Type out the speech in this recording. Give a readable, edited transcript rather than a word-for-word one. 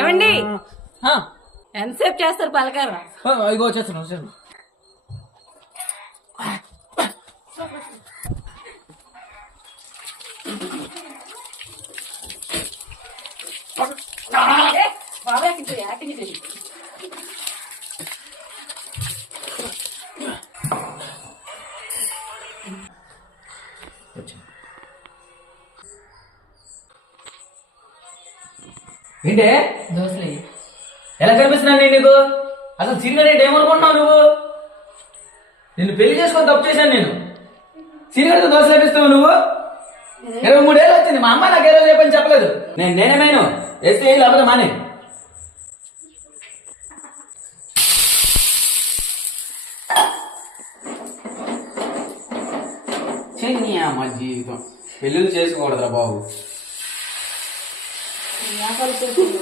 ఏమండి ఎంతసేపు చేస్తారు పలకారం? ఇగో వచ్చేస్తున్నాను. ఏంటే దోశలు ఎలా కనిపిస్తున్నా నేను నీకు? అసలు సీనియర్ ఏంటి ఏమనుకుంటున్నావు నువ్వు? నిన్ను పెళ్లి చేసుకొని తప్పు చేశాను నేను. సీనియర్తో దోశ వేపిస్తావు నువ్వు? 23 ఏళ్ళు వచ్చింది, మా అమ్మ నాకు ఏ రోజు చెప్పని చెప్పలేదు. నేనేమైనా వేస్తే లేకపోతే మానే. మా జీవితం పెళ్ళిళ్ళు చేసుకోకూడదురా బాబు.